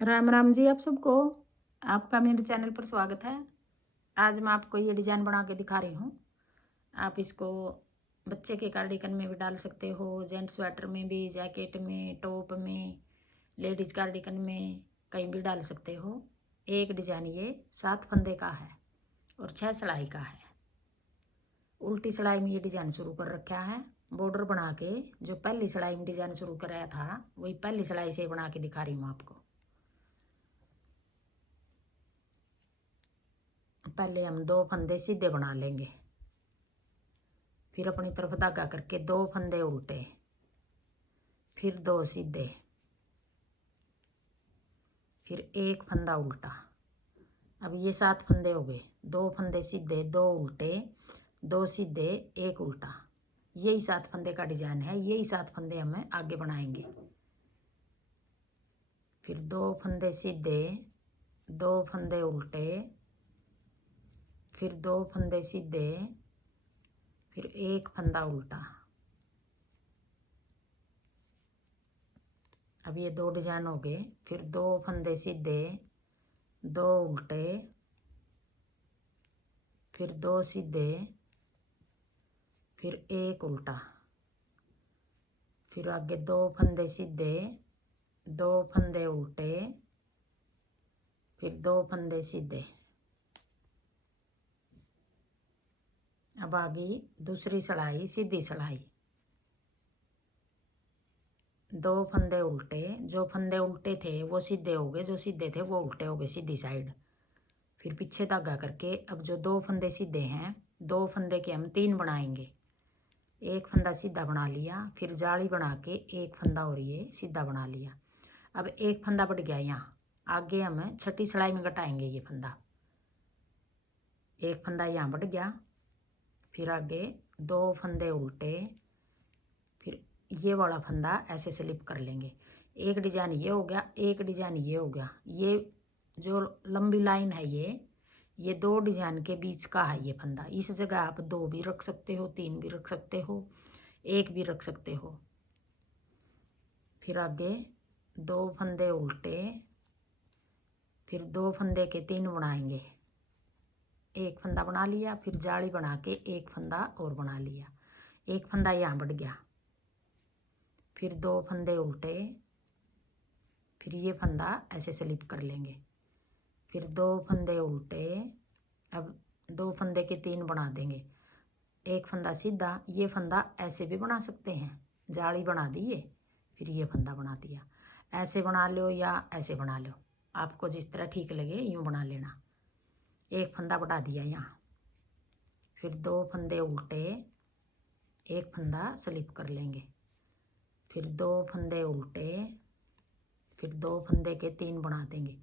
राम राम जी आप सबको। आपका मेरे चैनल पर स्वागत है। आज मैं आपको ये डिज़ाइन बना के दिखा रही हूँ। आप इसको बच्चे के कार्डिगन में भी डाल सकते हो, जेंट्स स्वेटर में भी, जैकेट में, टॉप में, लेडीज कार्डिगन में, कहीं भी डाल सकते हो। एक डिज़ाइन ये 7 फंदे का है और 6 सिलाई का है। उल्टी सिलाई में ये डिज़ाइन शुरू कर रखा है। बॉर्डर बना के जो पहली सिलाई में डिज़ाइन शुरू कराया था वही पहली सिलाई से बना के दिखा रही हूँ आपको। पहले हम 2 फंदे सीधे बना लेंगे, फिर अपनी तरफ धागा करके 2 फंदे उल्टे, फिर 2 सीधे, फिर 1 फंदा उल्टा। अब ये 7 फंदे हो गए। 2 फंदे सीधे, 2 उल्टे, 2 सीधे, 1 उल्टा। यही 7 फंदे का डिजाइन है। यही 7 फंदे हमें आगे बनाएंगे। फिर 2 फंदे सीधे, 2 फंदे उल्टे, फिर 2 फंदे सीधे, फिर 1 फंदा उल्टा। अब ये 2 डिजाइन हो गए। फिर 2 फंदे सीधे, 2 उल्टे, फिर 2 सीधे, फिर 1 उल्टा, फिर आगे 2 फंदे सीधे, 2 फंदे उल्टे, फिर 2 फंदे सीधे। अब आगे दूसरी सिलाई, सीधी सिलाई। 2 फंदे उल्टे, जो फंदे उल्टे थे वो सीधे हो गए, जो सीधे थे वो उल्टे हो गए सीधी साइड। फिर पीछे धागा करके अब जो 2 फंदे सीधे हैं, 2 फंदे के हम 3 बनाएंगे। 1 फंदा सीधा बना लिया, फिर जाली बना के 1 फंदा और ये सीधा बना लिया। अब 1 फंदा बढ़ गया। यहाँ आगे हम छठी सिलाई में घटाएंगे ये फंदा। 1 फंदा यहाँ बढ़ गया, फिर आगे 2 फंदे उल्टे, फिर ये वाला फंदा ऐसे स्लिप कर लेंगे। एक डिजाइन ये हो गया, एक डिजाइन ये हो गया। ये जो लंबी लाइन है ये 2 डिजाइन के बीच का है ये फंदा। इस जगह आप 2 भी रख सकते हो, 3 भी रख सकते हो, 1 भी रख सकते हो। फिर आगे 2 फंदे उल्टे, फिर 2 फंदे के 3 बनाएंगे। 1 फंदा बना लिया, फिर जाली बना के 1 फंदा और बना लिया। 1 फंदा यहाँ बढ़ गया, फिर 2 फंदे उल्टे, फिर ये फंदा ऐसे स्लिप कर लेंगे। फिर 2 फंदे उल्टे, अब 2 फंदे के 3 बना देंगे। 1 फंदा सीधा, ये फंदा ऐसे भी बना सकते हैं। जाली बना दिए, फिर ये फंदा बना दिया। ऐसे बना लो या ऐसे बना लो, आपको जिस तरह ठीक लगे यूँ बना लेना। 1 फंदा बढ़ा दिया यहाँ, फिर 2 फंदे उल्टे, 1 फंदा स्लिप कर लेंगे। फिर 2 फंदे उल्टे, फिर 2 फंदे के 3 बना देंगे।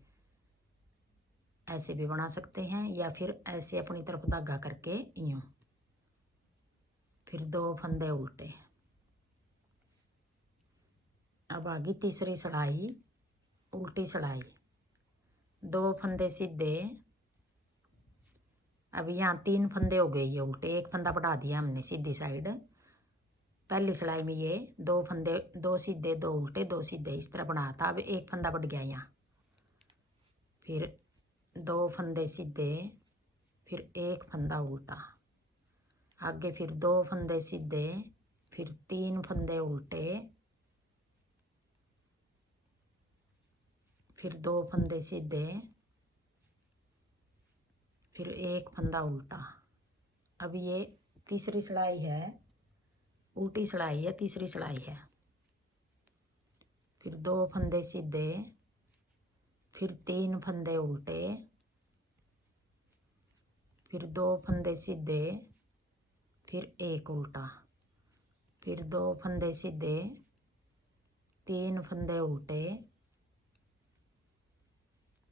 ऐसे भी बना सकते हैं या फिर ऐसे अपनी तरफ धागा करके यूँ। फिर 2 फंदे उल्टे। अब आगे तीसरी सिलाई, उल्टी सिलाई। 2 फंदे सीधे, अब यहाँ 3 फंदे हो गए ये उल्टे। 1 फंदा बढ़ा दिया हमने सीधी साइड। पहली सिलाई में ये 2 फंदे, 2 सीधे, 2 उल्टे, 2 सीधे इस तरह बनाया था। अब 1 फंदा बढ़ गया यहाँ, फिर 2 फंदे सीधे, फिर 1 फंदा उल्टा। आगे फिर 2 फंदे सीधे, फिर 3 फंदे उल्टे, फिर 2 फंदे सीधे, फिर 1 फंदा उल्टा। अब ये तीसरी सिलाई है, उल्टी सिलाई है, तीसरी सिलाई है। फिर 2 फंदे सीधे, फिर 3 फंदे उल्टे, फिर 2 फंदे सीधे, फिर 1 उल्टा, फिर 2 फंदे सीधे, 3 फंदे उल्टे,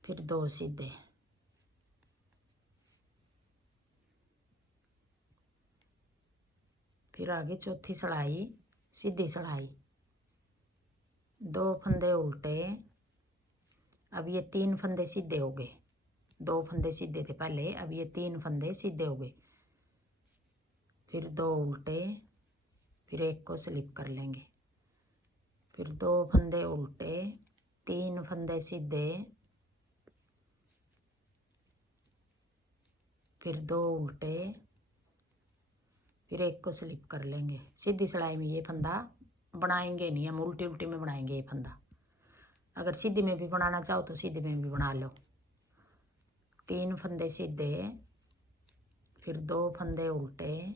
फिर 2 सीधे। फिर आगे चौथी सिलाई, सीधी सिलाई। 2 फंदे उल्टे, अब ये 3 फंदे सीधे हो गए। 2 फंदे सीधे थे पहले, अब ये 3 फंदे सीधे हो गए। फिर 2 उल्टे, फिर 1 को स्लिप कर लेंगे। फिर 2 फंदे उल्टे, 3 फंदे सीधे, फिर 2 उल्टे, फिर एक को स्लिप कर लेंगे। सीधी सिलाई में ये फंदा बनाएंगे नहीं, हम उल्टी उल्टी में बनाएंगे ये फंदा। अगर सीधी में भी बनाना चाहो तो सीधी में भी बना लो। 3 फंदे सीधे, फिर 2 फंदे उल्टे,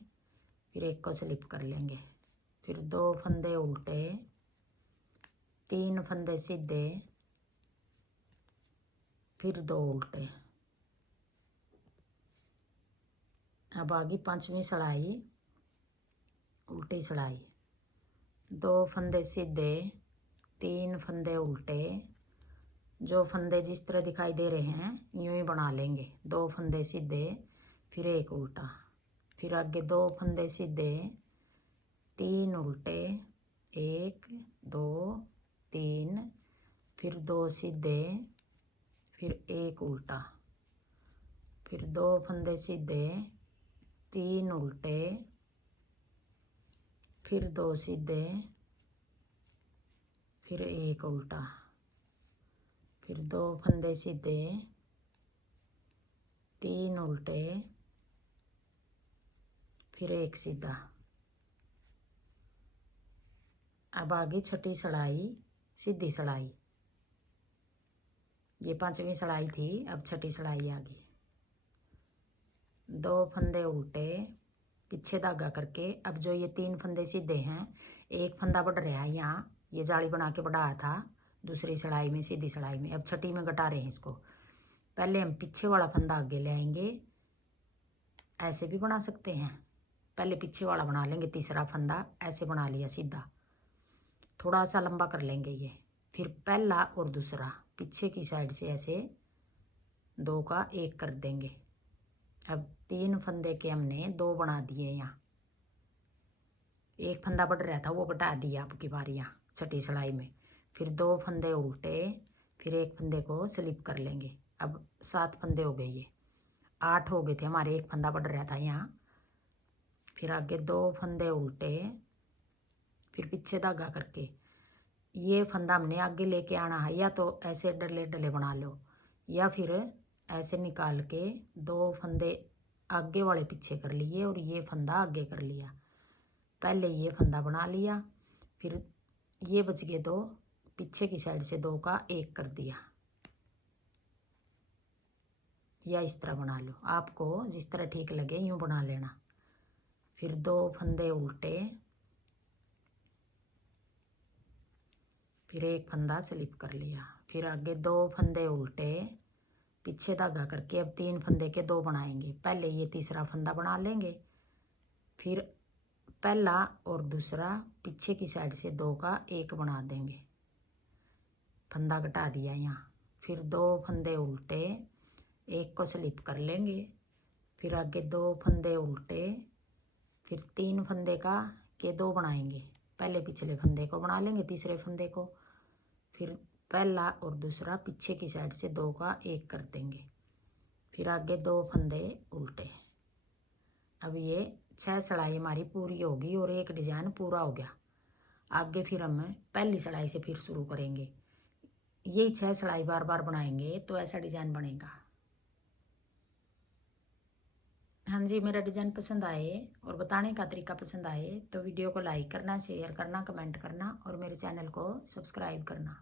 फिर एक को स्लिप कर लेंगे, फिर 2 फंदे उल्टे, 3 फंदे सीधे, फिर 2 उल्टे। अब आगे 5वीं सिलाई उल्टी सिलाई। 2 फंदे सीधे, 3 फंदे उल्टे, जो फंदे जिस तरह दिखाई दे रहे हैं यूं ही बना लेंगे। 2 फंदे सीधे, फिर एक उल्टा, फिर आगे 2 फंदे सीधे, 3 उल्टे, 1 2 3, फिर 2 सीधे, फिर एक उल्टा, फिर 2 फंदे सीधे, 3 उल्टे, फिर 2 सीधे, फिर एक उल्टा, फिर 2 फंदे सीधे, 3 उल्टे, फिर एक सीधा। अब आगे 6ठी सिलाई सीधी सिलाई। ये 5वीं सिलाई थी, अब 6ठी सिलाई आ गई। 2 फंदे उल्टे, पीछे धागा करके, अब जो ये 3 फंदे सीधे हैं, एक फंदा बढ़ रहा है यहाँ, ये जाली बना के बढ़ाया था दूसरी सिलाई में, सीधी सिलाई में। अब 6ठी में घटा रहे हैं इसको। पहले हम पीछे वाला फंदा आगे ले आएंगे, ऐसे भी बना सकते हैं। पहले पीछे वाला बना लेंगे, तीसरा फंदा ऐसे बना लिया सीधा, थोड़ा सा लंबा कर लेंगे ये। फिर पहला और दूसरा पीछे की साइड से ऐसे 2 का 1 कर देंगे। अब 3 फंदे के हमने 2 बना दिए यहाँ, एक फंदा बढ़ रहा था वो घटा दिया अब की बार यहाँ 6ठी सिलाई में। फिर 2 फंदे उल्टे, फिर एक फंदे को स्लिप कर लेंगे। अब 7 फंदे हो गए, ये 8 हो गए थे हमारे, एक फंदा बढ़ रहा था यहाँ। फिर आगे 2 फंदे उल्टे, फिर पीछे धागा करके ये फंदा हमने आगे लेके आना है, या तो ऐसे डले डले बना लो, या फिर ऐसे निकाल के 2 फंदे आगे वाले पीछे कर लिए और ये फंदा आगे कर लिया। पहले ये फंदा बना लिया, फिर ये बच गए 2, पीछे की साइड से 2 का 1 कर दिया, या इस तरह बना लो, आपको जिस तरह ठीक लगे यूं बना लेना। फिर 2 फंदे उल्टे, फिर एक फंदा स्लिप कर लिया, फिर आगे 2 फंदे उल्टे, पीछे धागा करके अब 3 फंदे के 2 बनाएंगे। पहले ये तीसरा फंदा बना लेंगे, फिर पहला और दूसरा पीछे की साइड से 2 का 1 बना देंगे, फंदा घटा दिया यहाँ। फिर 2 फंदे उल्टे, एक को स्लिप कर लेंगे, फिर आगे 2 फंदे उल्टे, फिर 3 फंदे का के 2 बनाएंगे। पहले पिछले फंदे को बना लेंगे, तीसरे फंदे को, फिर पहला और दूसरा पीछे की साइड से 2 का 1 कर देंगे, फिर आगे 2 फंदे उल्टे। अब ये 6 सिलाई हमारी पूरी होगी और एक डिजाइन पूरा हो गया। आगे फिर हम पहली सिलाई से फिर शुरू करेंगे, यही 6 सिलाई बार बार बनाएंगे तो ऐसा डिजाइन बनेगा। हाँ जी, मेरा डिजाइन पसंद आए और बताने का तरीका पसंद आए तो वीडियो को लाइक करना, शेयर करना, कमेंट करना और मेरे चैनल को सब्सक्राइब करना।